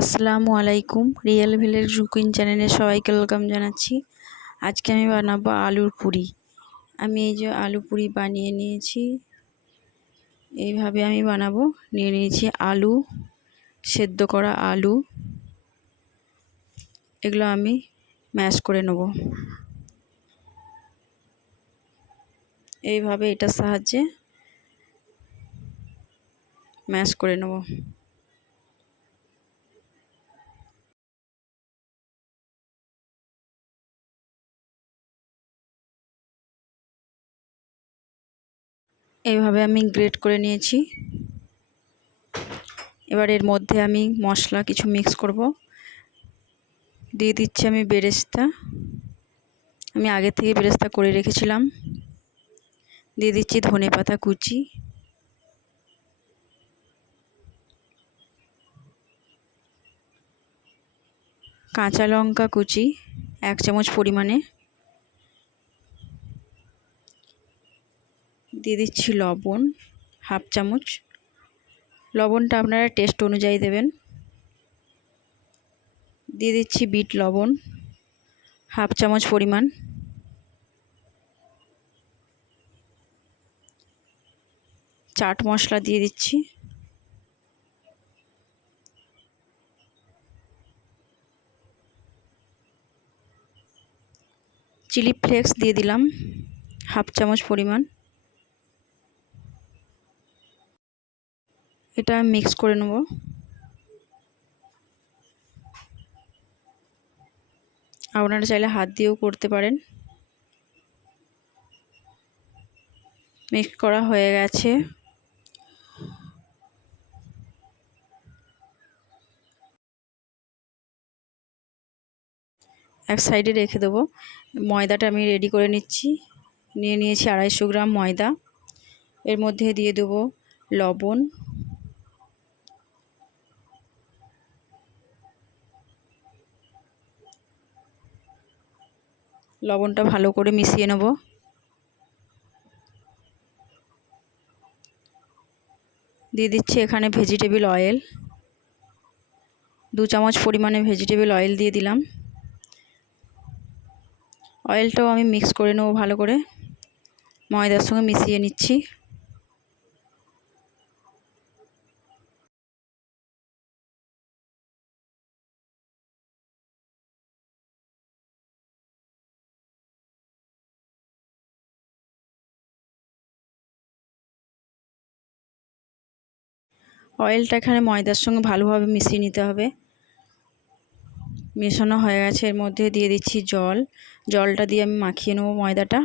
আসসালামু আলাইকুম। Real village cooking চ্যানেলে সবাইকে ওয়েলকাম জানাচ্ছি। আজকে আমি বানাবো আলুর পুরি। আমি এই যে আলু পুরি বানিয়ে নিয়েছি। এইভাবে আমি বানাবো। নিয়ে নিয়েছি আলু, সেদ্ধ করা আলু। এগুলো আমি ম্যাশ করে নেব। এইভাবে এটার সাহায্যে ম্যাশ করে নেব। এইভাবে আমি গ্রেট করে নিয়েছি। এবার এর মধ্যে আমি মশলা কিছু মিক্স করব। দিয়ে দিচ্ছি আমি বেরেস্তা। আমি আগে থেকে বেরেস্তা করে রেখেছিলাম। দিয়ে দিচ্ছি ধনে পাতা কুচি। কাঁচা লঙ্কা কুচি এক চামচ পরিমাণে। দিয়ে দিচ্ছি লবণ, হাফ চামচ। লবণটা আপনারা টেস্ট অনুযায়ী দেবেন। দিয়ে দিচ্ছি বিট লবণ, হাফ চামচ পরিমাণ। চাট মশলা দিয়ে দিচ্ছি। চিলি ফ্লেক্স দিয়ে দিলাম, হাফ চামচ পরিমাণ। এটা মিক্স করে নেব। আপনারা চাইলে হাত দিয়েও করতে পারেন। মিক্স করা হয়ে গেছে। এক সাইডে রেখে দেবো। ময়দাটা আমি রেডি করে নিচ্ছি। নিয়ে নিয়েছি আড়াইশো গ্রাম ময়দা। এর মধ্যে দিয়ে দেবো লবণ। লবণটা ভালো করে মিশিয়ে নেব। দিয়ে দিচ্ছি এখানে ভেজিটেবিল অয়েল দু চামচ পরিমাণে ভেজিটেবিল অয়েল দিয়ে দিলাম। অয়েলটাও আমি মিক্স করে নেব ভালো করে। ময়দার সঙ্গে মিশিয়ে নিচ্ছি। অয়েলটা এখানে ময়দার সঙ্গে ভালোভাবে মিশিয়ে নিতে হবে। মেশানো হয়ে গেছে, এর মধ্যে দিয়ে দিচ্ছি জল। জলটা দিয়ে আমি মাখিয়ে নেব ময়দাটা।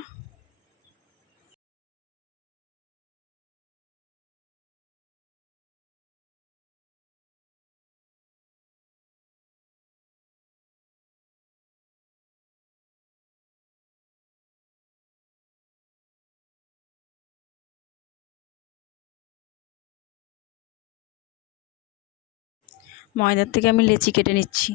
ময়দার থেকে আমি লেচি কেটে নিচ্ছি।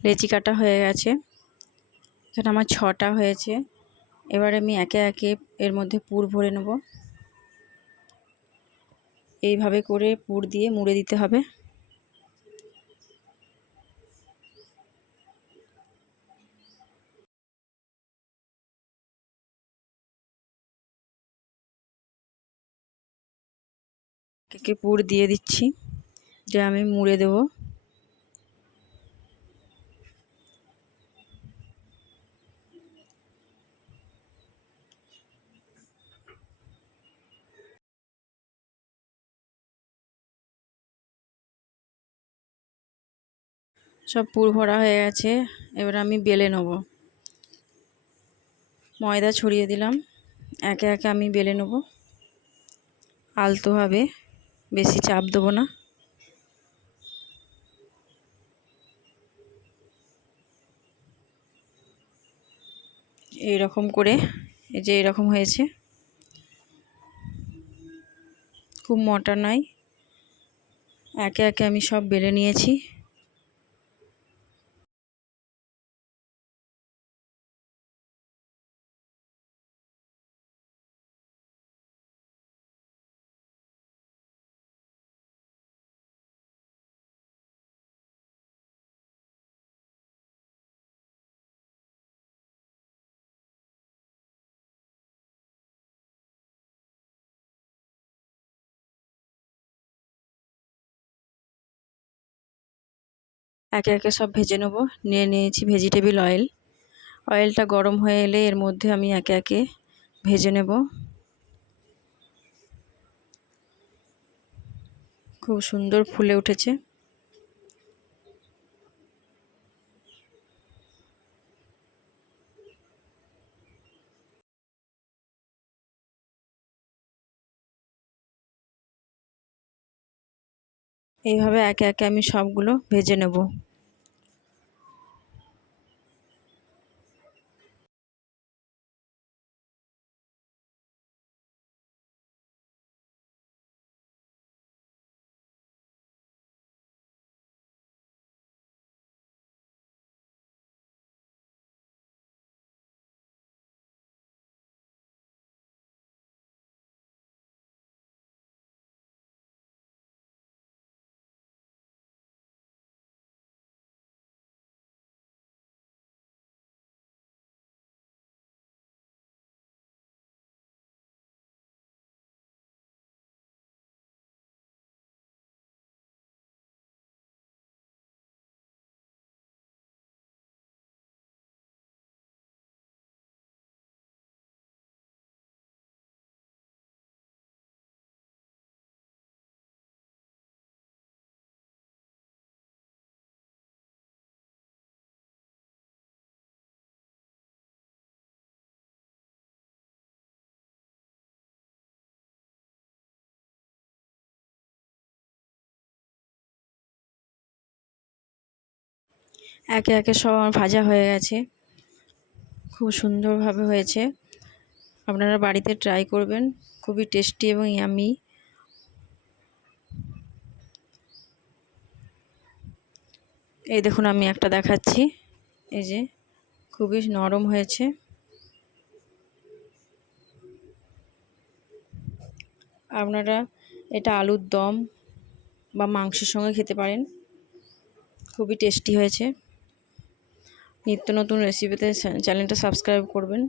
লেচি কাটা হয়ে গেছে। এখানে আমার ছটা হয়েছে। এবার আমি একে একে এর মধ্যে পুর ভরে নেব। এইভাবে করে পুর দিয়ে মুড়ে দিতে হবে। কেকে পুর দিয়ে দিচ্ছি। যে আমি মুড়ে দেবো। সব পুর ভরা হয়ে গেছে। এবার আমি বেলে নেব। ময়দা ছড়িয়ে দিলাম। একে একে আমি বেলে নেব। আলতোভাবে বেশি চাপ দেবো না। এই রকম করে, এই যে এরকম হয়েছে। খুব মোটা নয়। একে একে আমি সব বেলে নিয়েছি। একে একে সব ভেজে নেব। নিয়ে নিয়েছি ভেজিটেবিল অয়েল। অয়েলটা গরম হয়ে এলে এর মধ্যে আমি একে একে ভেজে নেব। খুব সুন্দর ফুলে উঠেছে। এইভাবে একে একে আমি সবগুলো ভেজে নেব। একে একে সব আমার ভাজা হয়ে গেছে। খুব সুন্দরভাবে হয়েছে। আপনারা বাড়িতে ট্রাই করবেন। খুবই টেস্টি এবং ইয়ামি এই দেখুন, আমি একটা দেখাচ্ছি। এই যে, খুবই নরম হয়েছে। আপনারা এটা আলুর দম বা মাংসের সঙ্গে খেতে পারেন। খুবই টেস্টি হয়েছে। নিত্য নতুন রেসিপিতে চ্যানেলটা সাবস্ক্রাইব করবেন।